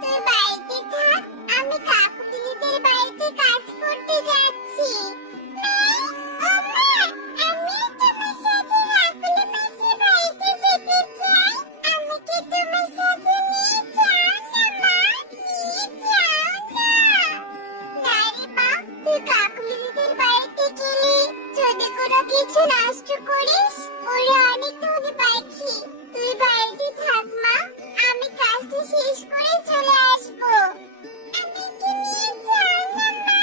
তুই বাড়িতে থাক, আমি কাকুলিদের বাড়িতে কাজ করতে যাচ্ছি। মা, ও মা, আমি তোমার সাথে কাকুলি মাসির বাড়িতে যেতে চাই। আমাকে তোমার সাথে নিয়ে যাও না মা, নিয়ে যাও না। না রে মা, তুই কাকুলিদের বাড়িতে গেলে যদি কোনো কিছু নষ্ট করিস, ওরা অনেক ধনী পাখি। তুই বাড়িতে থাক মা, আমি কাজটা শেষ করে চলে আসবো। আমাকে নিয়ে যাও না মা,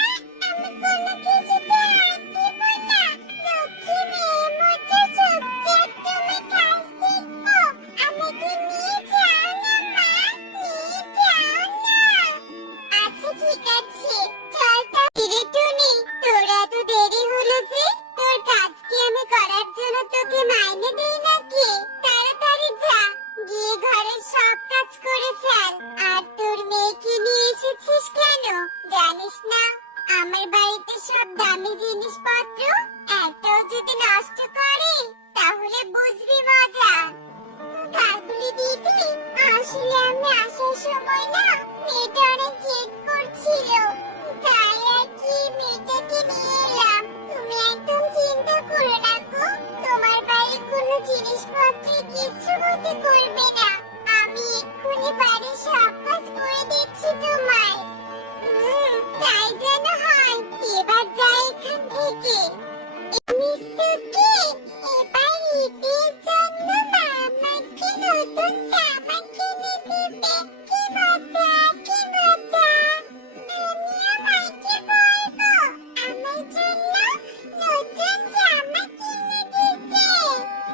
আমি কোনো কিছুতে হাত দিব না। লক্ষ্মী মেয়ের মতো চুপচাপ তুমি কাজ দেখবো। আমাকে নিয়ে যাও না মা, নিয়ে যাও না। আচ্ছা ঠিক আছে, চল তাহলে। টুনি, তোর এত দেরি হলো যে? তোর কাজ কি আমি করার জন্য তোকে মাইনে দেই নাকি? তাড়াতাড়ি যা, গিয়ে ঘরের সব কাজ করে ফেল। আর তোর মেয়েকে নিয়ে এসেছিস কেন জানিস না? আমার বাড়িতে সব দামি জিনিসপত্র একটাও যদি নষ্ট করে তাহলে বুঝবি মজা। কাকুলি দিদি, আসলে আমি আসার সময় না মেয়েটা অনেক জেদ করছিল, তাই আর কি মেয়েটাকে নিয়ে এলাম। তুমি একদম চিন্তা করো না গো, তোমার বাড়ির কোনো জিনিসপত্রে কিচ্ছু ক্ষতি করবে না। আমি এক্ষুনি বাড়ির সব কাজ করে দিচ্ছি তোমার। তাই যেন হয়। এবার যাই এখান থেকে। মিস্তুকে, এবার ঈদের জন্য মা আমাকে নতুন জামা কিনে দেবে। কি মজা, কি মজা। আমিও মাকে বলবো আমার জন্য নতুন জামা কিনে দিতে।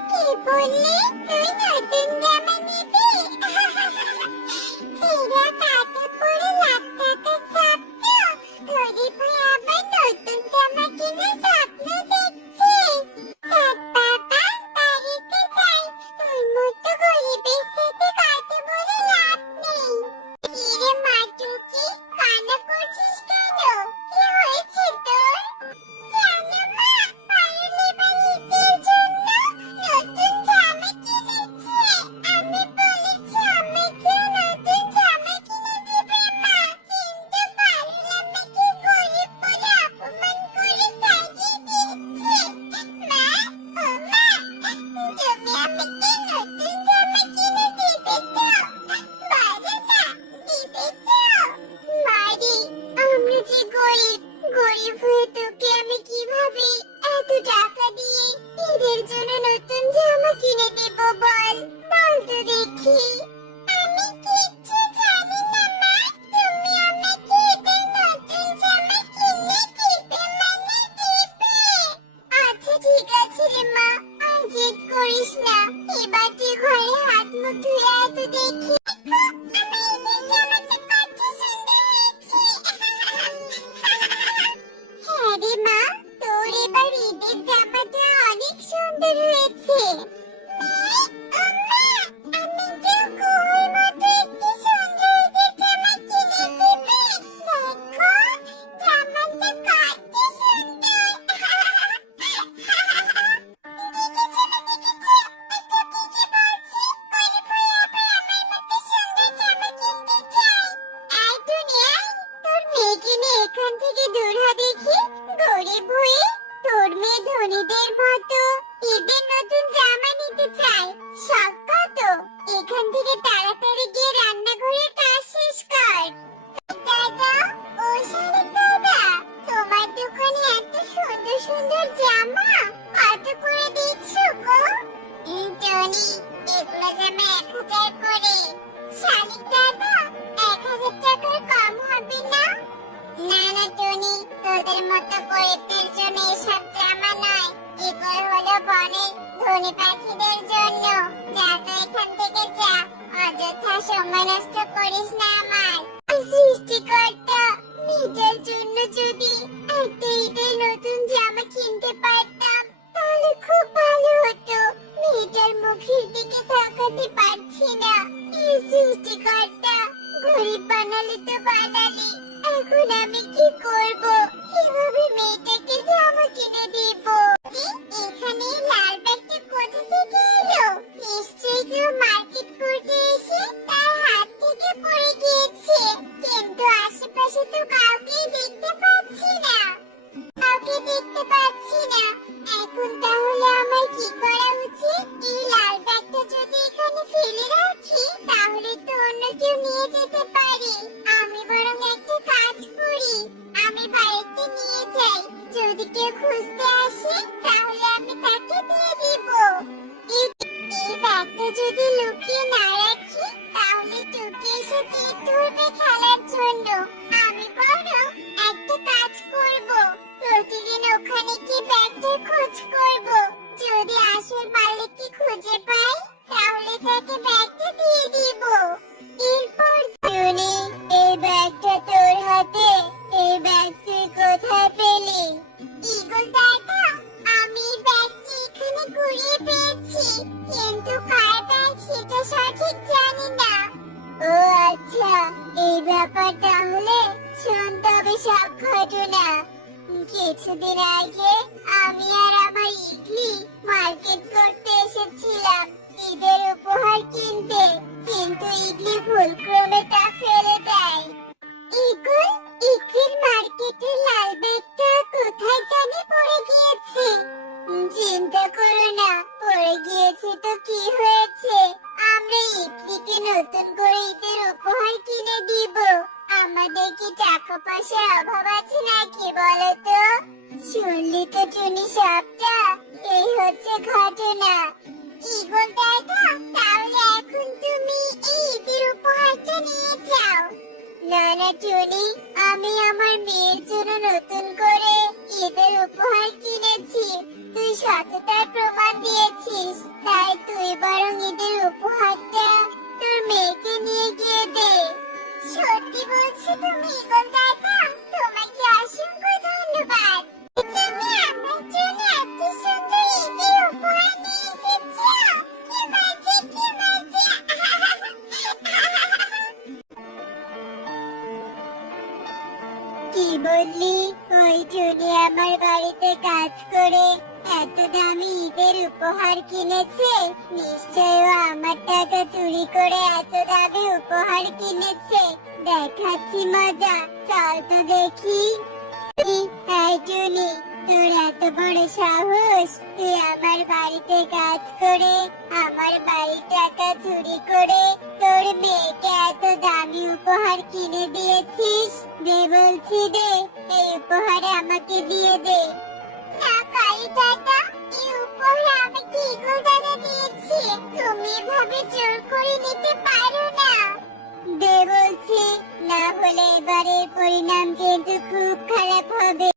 কি বললি, তুই নতুন জামা নিবি? ছেঁড়া কাটা পরে লাখ টাকা স্বপ্ন, ধরে ভাই আবার নতুন জামা কিনে স্বপ্ন দেখছিস? থাক বাবা, বাড়িতে যাই। তোর মতো গরিবের সাথে কথা বলে লাভ নেই। কিরে মা টুকি, কান্না করছিস কেন? কি হয়েছে তোর? জানো মা, পারুল এবার ঈদের জন্য নতুন জামা কিনেছে। আমি বলেছি আমাকেও নতুন জামা কিনে দিবে মা, কিন্তু পারুল আমাকে গরিব বলে অপমান করে তাড়িয়ে দিয়েছে। মা, ও মা, তুমি আমাকে নতুন জামা কিনে দিবে তো? বলো না, দিবে তো? মারি, আমরা যে গরিব, গরিব হয়ে তোকে আমি কিভাবে এত টাকা দিয়ে ঈদের জন্য নতুন জামা কিনে দেব বল? বল তো দেখি। আমি কিচ্ছু জানি না মা, তুমি আমাকে ঈদের নতুন জামা কিনে দিবে মানে দিবে। আচ্ছা ঠিক আছে রে মা, আর জেদ করিস না। এবার তুই ঘরে হাত মুখ ধুয়ে আয় তো দেখি। আমি ঈদের জামাটা কত সুন্দর হয়েছে। হ্যাঁ রে মা, তোর এবার ঈদের জামাটা অনেক সুন্দর হয়েছে। আমাকেও কুহুর মতো একটি সুন্দর ঈদের জামা কিনে দিবে। দেখো, জামাটা কত সুন্দর। দেখেছো না, দেখেছো? তোকে কি বলছি, গরিব হয়ে আবার আমার মতো সুন্দর জামা কিনতে চাই। আয় টুনি আয়, তোর মেয়েকে নিয়ে এখান থেকে দূর হ দেখি। গরিব হয়ে তোর মেয়ে ধনীদের মতো ঈদের নতুন জামা নিতে চায়। শখ কত? এখান থেকে তাড়াতাড়ি গিয়ে রান্নাঘরের কাজ শেষ কর। দাদা, ও শালিক দাদা, তোমার দোকানে এত সুন্দর সুন্দর জামা কত করে দিচ্ছ গো? টনি, এগুলো জামা 1000 করে। শালিক দাদা, 1000 টাকার কম হবে না? না না টনি, তোদের মতো গরিবদের জন্য এসব জামা নয়, এগুলো হলো বনের ধনী পাখিদের জন্য। যা তো এখান থেকে যা, অযথা সময় নষ্ট করিস না আমার। সৃষ্টিকর্তা, মেয়েটার জন্য যদি একটা ঈদের নতুন জামা কিনতে পারতাম তাহলে খুব ভালো হতো। মেয়েটার মুখের দিকে তাকাতে পারছি না। এই সৃষ্টিকর্তা, গরিব বানালে তো বানালি, এখন আমি কি করব? কিভাবে মেয়েটাকে জামা কিনে দিব? এখানে লাল ব্যাগটা কোথা থেকে এলো? নিশ্চয়ই কেউ মার্কেট করতে এসে তার হাত থেকে এসে পড়ে গিয়েছে, কিন্তু আশেপাশে তো কাউকেই দেখতে পাচ্ছি না। কাউকে দেখতে পাচ্ছি না। এখন তাহলে আমার কি করা উচিত? এই লাল ব্যাগটা যদি এখানে ফেলে রাখি তাহলে তো অন্য কেউ নিয়ে যেতে পারে। আমি বরং একটা কাজ করি, আমি বাড়িতে নিয়ে যাই। যদি কেউ খুঁজতে আসে তাহলে আমি তাকে দিয়ে দিব। এই ব্যাগটা যদি লুকিয়ে না রাখি তাহলে টুকি এসে জিদ ধরবে খেলার জন্য। আমি বরং একটা কাজ করব, প্রতিদিন ওখানে কি ব্যাগটার খোঁজ করব। যদি আসল মালিককে খুঁজে পাই তাহলে তাকে ব্যাগটা দিয়ে দিব। এরপর টুনি, এই ব্যাগটা তোর হাতে, এই ব্যাগ তুই কোথায় পেলি? ঈগল দাদা, আমি ব্যাগটি এখানে কুড়িয়ে পেয়েছি, কিন্তু কার ব্যাগ সেটা সঠিক জানি না। ও আচ্ছা, এই ব্যাপার তাহলে শোন তবে সব ঘটনা। কিছুদিন আগে আমি আর আমার ইগলি মার্কেট করতে এসেছিলাম ঈদের উপহার কিনতে, কিন্তু ইগলি ভুলক্রমে তা ফেলে দেয়। ঈগল, ইগলির মার্কেটের লাল ব্যাগটা কোথায় জানি পড়ে গিয়েছে। চিন্তা করো না, পড়ে গিয়েছে তো কি হয়েছে, আমরা ইগলিকে নতুন করে ঈদের উপহার কিনে দিব। আমাদের কি টাকা পয়সার অভাব আছে নাকি বলো তো? শুনলি তো টুনি সবটা, এই হচ্ছে ঘটনা। ঈগল দাদা, তাহলে এখন তুমি এই ঈদের উপহারটা নিয়ে যাও। না না টুনি, আমি আমার মেয়ের জন্য নতুন করে ঈদের উপহার কিনেছি। তুই সততার প্রমাণ দিয়েছিস, তাই তুই বরং ঈদের উপহারটা তোর মেয়েকে নিয়ে গিয়ে দে। সত্যি বলছো তুমি ঈগল দাদা? তোমাকে অসংখ্য ধন্যবাদ। তুমি আমার জন্য এত সুন্দর ঈদের উপহার নিয়ে এসেছো। কি মজা, কি মজা। কি বললি? ওই টুনি আমার বাড়িতে কাজ করে এত দামি ঈদের উপহার কিনেছে? নিশ্চয়ই ও আমার টাকা চুরি করে এত দামি উপহার কিনেছে। দেখাচ্ছি মজা, চল তো দেখি। এই টুনি, তোর এত বড় সাহস, তুই আমার বাড়িতে কাজ করে আমার বাড়ির টাকা চুরি করে তোর মেয়েকে এত দামি উপহার কিনে দিয়েছিস? দে বলছি, দে, এই উপহার আমাকে দিয়ে দে। না কালী দাদা, এই উপহার আমাকে ঈগল দাদা দিয়েছে, তুমি এভাবে জোর করে নিতে পারো না। দে বলছি, না হলে এবারের পরিণাম কিন্তু খুব খারাপ হবে।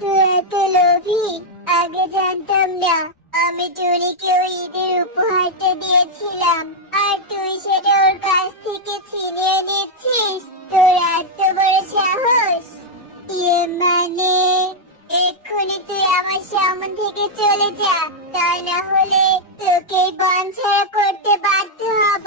তুই এত লোভী, আগে জানতাম না। আমি টুনিকে ওই ঈদের উপহারটা দিয়েছিলাম আর তুই সেটা ওর কাছ থেকে ছিনিয়ে নিচ্ছিস। তোর এত বড় সাহস! ইয়ে মানে, এক্ষুনি তুই আমার সামনে থেকে চলে যা, তা না হলে তোকে বন ছাড়া করতে বাধ্য হব।